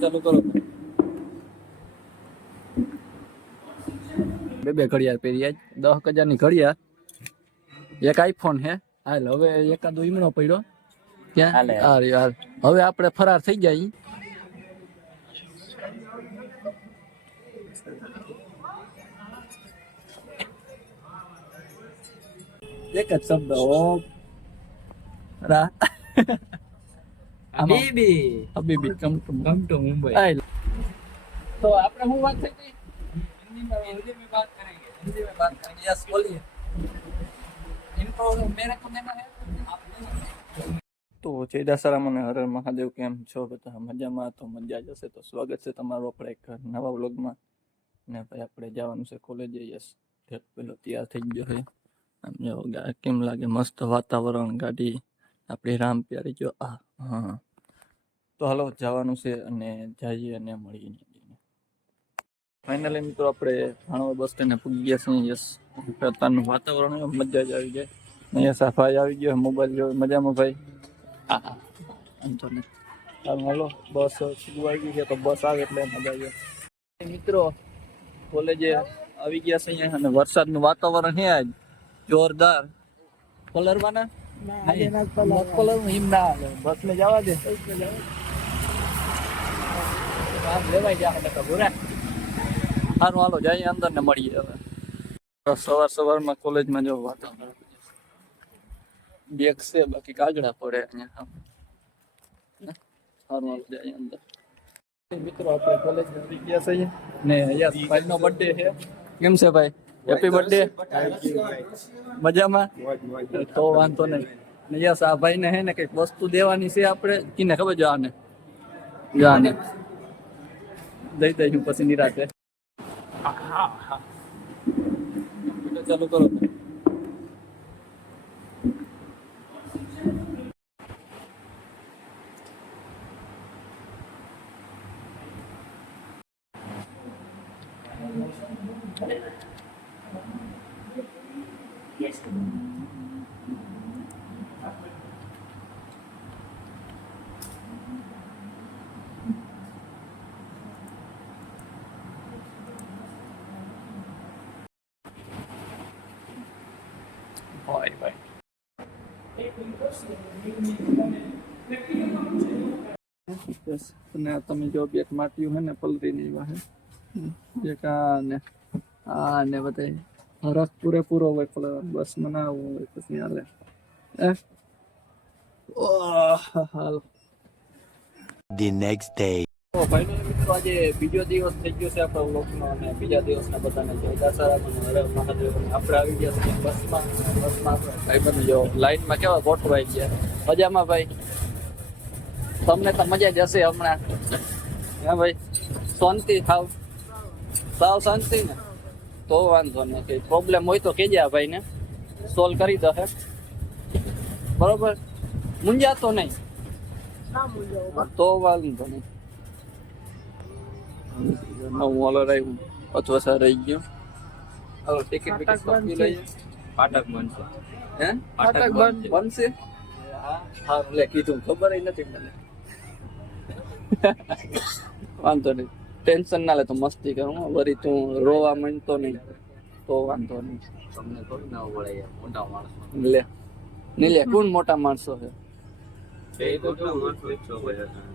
ચાલુ કરો. બે ઘડિયાળ પહેરી આજ 10,000 ની ઘડિયાળ, એક આઈફોન હે. હાલ હવે એકાદો ઈમણો પડ્યો ક્યાં હાલ હવે આપણે ફરાર થઈ જાય. એક જ શબ્દ હો રા હબીબી કમ ટુ મુંબઈ. तो आपने હું વાત થઈ હતી हिंदी में बात करेंगे यस बोलिए. इनको मेरे को देना है आप लेना. તો જય દાસારામ અને હર હર મહાદેવ. કેમ છો બધા? મજામાં? તો મજા જશે. તો સ્વાગત છે તમારું આપણે એક નવા વ્લોગમાં. ને ભાઈ આપણે જવાનું છે કોલેજે. યસ પેલો તૈયાર થઈ ગયો છે. આમ જો કેમ લાગે મસ્ત વાતાવરણ, ગાડી આપણી રામ પ્યારી જો. હા તો હાલો જવાનું છે અને જઈએ અને મળીએ. ફાઇનલી મિત્રો આપણે ભાણવા બસ સ્ટેન્ડે પૂગી ગયા છીએ. યસ અત્યારનું વાતાવરણ મજા જ આવી જાય. અહીંયા સાફાઈ આવી ગયો, મોબાઈલ જો મજામાં ભાઈ. હા વાંધો નહીં. હાલો બસ આવી ગઈ છે તો બસ આવે એટલે મજા આવી. મિત્રો કોલેજે આવી ગયા છે અહીંયા અને વરસાદનું વાતાવરણ છે આજ જોરદાર. કલરવાના કલર હિમ ના હાલે, બસ ને જવા દે લેવાઈ જાય તો ભૂરા. સારું હાલો જઈએ અંદર ને મળીએ. હવે સવારમાં કોલેજમાં જો વાતાવરણ બેગ છે, બાકી કાગડા પડે અહીંયા. સારું હાલો જઈએ અંદર. મિત્રો આપણે કોલેજ આવી ગયા છીએ ને યસ ભાઈ નો બર્થડે છે. કેમ છે ભાઈ? Happy birthday. મજામાં? તો વાંધો નહીં. ને યસ આ ભાઈ ને હે ને કઈક વસ્તુ દેવાની છે આપણે. કિને ખબર જો આને દઈ દઈશું પછી નિરાતે. ચાલુ કરો. તમે જો બે માટીયું હે ને પલરી ની વાહે એક આ ને બધા રસ પૂરેપૂરો હોય પલર બસ મનાવવું હોય પછી હાલે. હાલ The next day. તો ફાઇનલી મિત્રો આજે બીજો દિવસ થઈ ગયો છે આપણા વ્લોગનો અને બીજા દિવસના બધાને જય દાસારામ અને હર હર મહાદેવ. આપણે આવી ગયા છીએ બસમાં ભાઈ બંધ જો લાઈનમાં કેવા ગોઠવાઈ ગયા. મજામાં ભાઈ? તમને તો મજા જ હશે હમણાં. હા ભાઈ શાંતિ સાવ શાંતિ ને? તો વાંધો નહીં. કઈ પ્રોબ્લેમ હોય તો કહેજે આ ભાઈને, સોલ્વ કરી દે. બરોબર? મૂંઝાતો નહીં તો વાંધો નહીં. નવું ઓલર આવ્યું અથવા રહી ગયું. હવે ટિકિટ વિકેટ કાપી લઈએ. ફાટક બનશે. હે ફાટક બનશે? હા લે કીધું ખબર નથી મને. વાંધો નહીં, ટેન્શન ના લે. તો મસ્તી કરું વરી તું રોવા માંડતો નહીં તો વાંધો નહીં. તમને થોડી ના પડે મોટા માણસો લે નહીં લે. કોણ મોટા માણસો છે?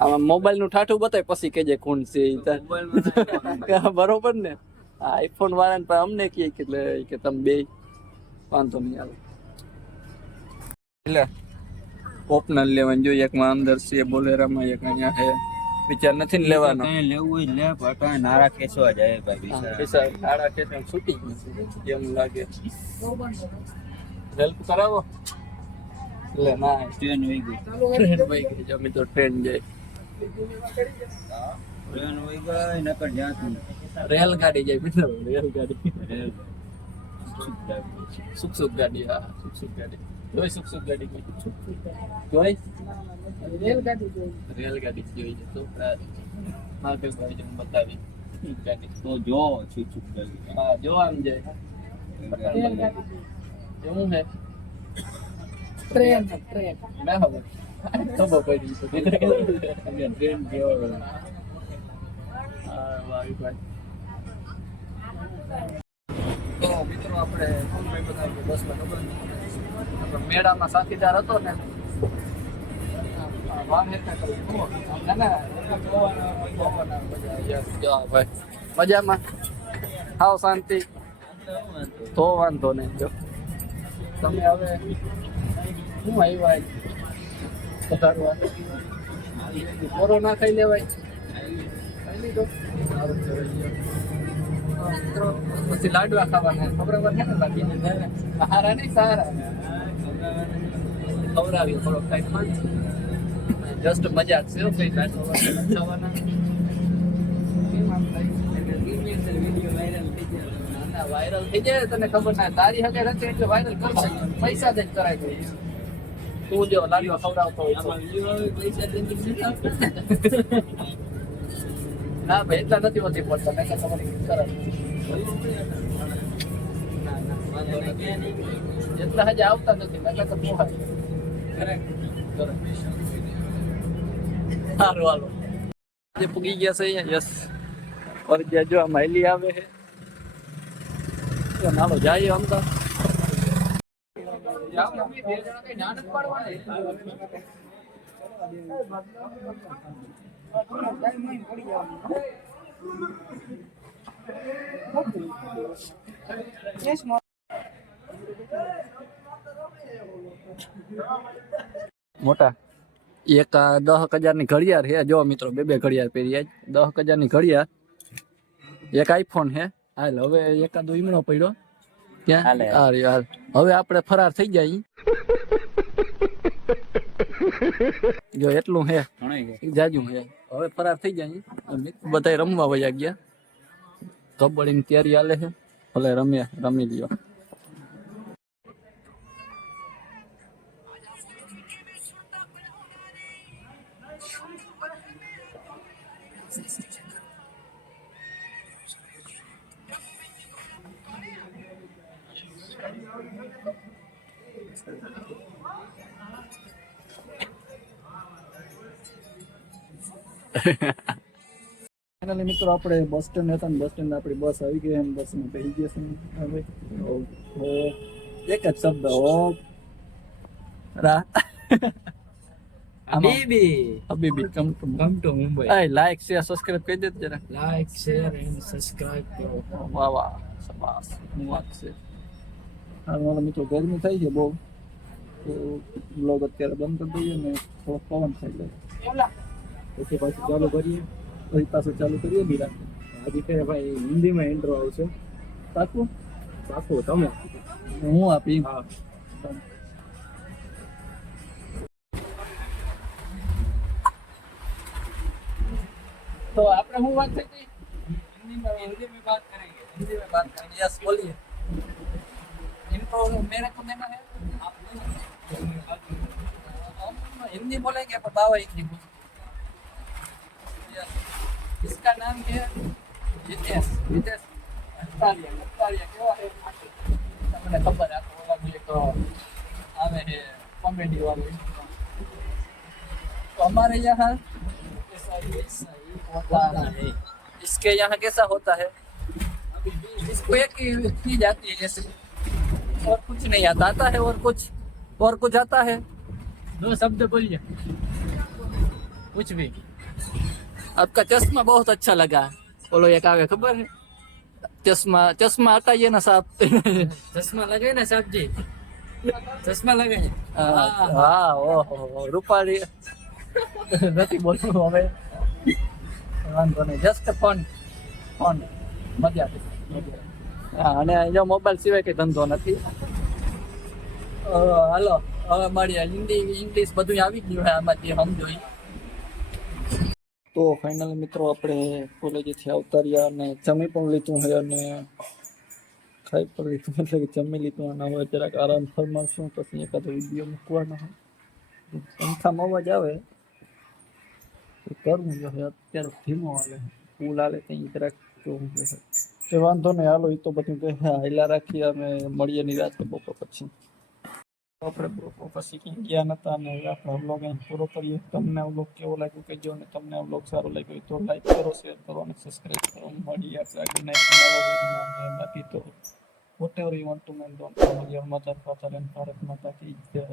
આમાં મોબાઈલ નું ઠાઠું બતાય પછી કેજે કોણ છે. બરોબર ને? આઈફોન વાળા ને અમને કે તમે બે વાંધો નહીં આવે. એટલે ઓપનર લેવાનું જોઈએ. એકમાં અંદર છે બોલેરામાં, એક અહીંયા છે. વિચાર નથી ને લેવાનો. લેવું હોય લે, પણ નારા ખેંચવા જાય ભાઈ. પૈસા નારા ખેંચવા છૂટી ગયું એમ લાગે. હેલ્પ કરાવો. લે ના ટ્રેન વહી ગઈ. ટ્રેન વહી ગઈ. જો મિત્રો ટ્રેન જાય. ટ્રેન વહી ગઈ નકર જ્યાં રેલગાડી જાય મિત્રો. રેલગાડી સુખ ગાડી. હા સુખ ગાડી જોઈ. સુખ ગાડી જોઈ. રેલગાડી જોઈ તો ભાઈ જન બતાવી ગાડી તો જો સુખ ગાડી. હા જો આમ જાય. એવું હે ટ્રેન ના હવે ખબર પડી છે ટ્રેન ગયો હા વાવી ભાઈ તો મિત્રો આપણે ફોનભાઈ બતાવી બસમાં ખબર આપણે મેળામાં સાથીદાર હતો ને મજામાં હાવ શાંતિ તો વાંધો નહીં જો તમે હવે શું આવ્યા વધારવા કોરોના ખાઈ લેવાય ખાઈ લીધો સારું છે મિત્રો પછી લાડવા ખાવાના ખબર છે ને બાકી હારા નહીં સારા ખવડાવ્યું થોડોક ટાઈમમાં જસ્ટ મજાક છે કઈ ખાવાના વાયરલ થઈ જાય તને ખબર ના તારી હકે રચે એટલે વાયરલ કરશે પૈસા દઈને કરાય દે તું જો લાડવા ખવડાવતો હોય ના ભાઈ એટલા નથી હોતી પડતા મેં તમારી કરાય એટલા હજી આવતા નથી મેં તો પોહાય સારું હાલો આજે પૂગી ગયા છે અહીંયા યસ ઓર જો આ માયલી આવે છે નાલો જાય અમદા મોટા એક 10,000 ની ઘડિયાળ છે જો મિત્રો બે ઘડિયાળ પહેરી 10,000 ની ઘડિયાળ એક આઈફોન છે હાલ હવે એકાદો ઈમણો પડ્યો ક્યાં હાલ હવે આપણે ફરાર થઈ જાય જો એટલું હે જાજુ હે હવે ફરાર થઈ જાય બધા રમવા વયા ગયા કબડ્ડીની તૈયારી હાલે છે ભલે રમી લ્યો ફાઇનલી મિત્રો આપણે બસ સ્ટેન્ડ હતા ને બસ સ્ટેન્ડ આપણી બસ આવી ગઈ અને બસમાં બેસી ગયા છે હવે એક જ શબ્દ હો રા હબીબી come to Mumbai like share subscribe કરી દેજો જરા લાઈક શેર એન્ડ સબસ્ક્રાઇબ કરો વાહ વાહ શાબાશ હું વાત છે હાલ મિત્રો ગરમી થાય છે બહુ તો બ્લોગ અત્યારે બંધ કરી દઈએ ને થોડો પવન ખાઈ લે પછી પાછું ચાલુ કરીએ પછી પાછું ચાલુ કરીએ બીરા આજે કે ભાઈ હિન્દીમાં ઇન્ટ્રો આવશે પાકું પાકું તમે હું આપી હા तो आपने हूँ बात थी हिंदी में बात करेंगे यस बोलिए इनको मेरे को देना है आप हम हिंदी बोलेंगे बताओ हिंदी को इसका नाम क्या है हितेश हितेश अत्तारिया केवा है તમને ખબર આ તો એક આવે है कॉमेडी वाले तो हमारे यहाँ होता है इसके यहाँ कैसा होता है इसको एक की जाती है जैसे और कुछ नहीं आता है और कुछ आता है दो शब्द बोलिए कुछ भी आपका चश्मा बहुत अच्छा लगा बोलो एक आगे खबर है चश्मा हटाइए ना साहब चश्मा लगे ना साहब जी चश्मा लगे हाँ ओहो रूपाली નથી બોલવું હવે વાંધો નહીં જસ્ટ ફોન મજા હા અને જો મોબાઈલ સિવાય કઈ ધંધો નથી હાલો હવે મળીએ હિન્દી ઇંગ્લિશ બધું આવી ગયું છે આમાંથી સમજો તો ફાઇનલ મિત્રો આપણે કોલેજથી આવતા રહ્યા અને જમી પણ લીધું છે અને ખાઈ પણ લીધું એટલે કે જમી લીધું અને હવે જરાક આરામ ફરમાવશું પછી એકાદો વિડીયો મૂકવાનો પંખામાં અવાજ આવે કરવું જોઈએ અત્યારે ધીમો આવે પુલ આવે ત્યાં જરાક જોવું જોઈએ એ વાંધો નહીં હાલો એ તો બધું હાઈલા રાખીએ અમે મળીએ નિરાશ બપોર પછી આપણે પછી ક્યાંય ગયા નતા અને હવે આપણે વ્લોગ અહીં પૂરો કરીએ. તમને વ્લોગ કેવો લાગ્યો કહેજો, અને તમને વ્લોગ સારો લાગ્યો હોય તો લાઈક કરો, શેર કરો અને સબસ્ક્રાઈબ કરો. મળીએ આપણે આગળના એક નવા વિડીયોમાં. અને બાકી તો whatever you want to mention, your mother, father and Bharat માતા કી જય.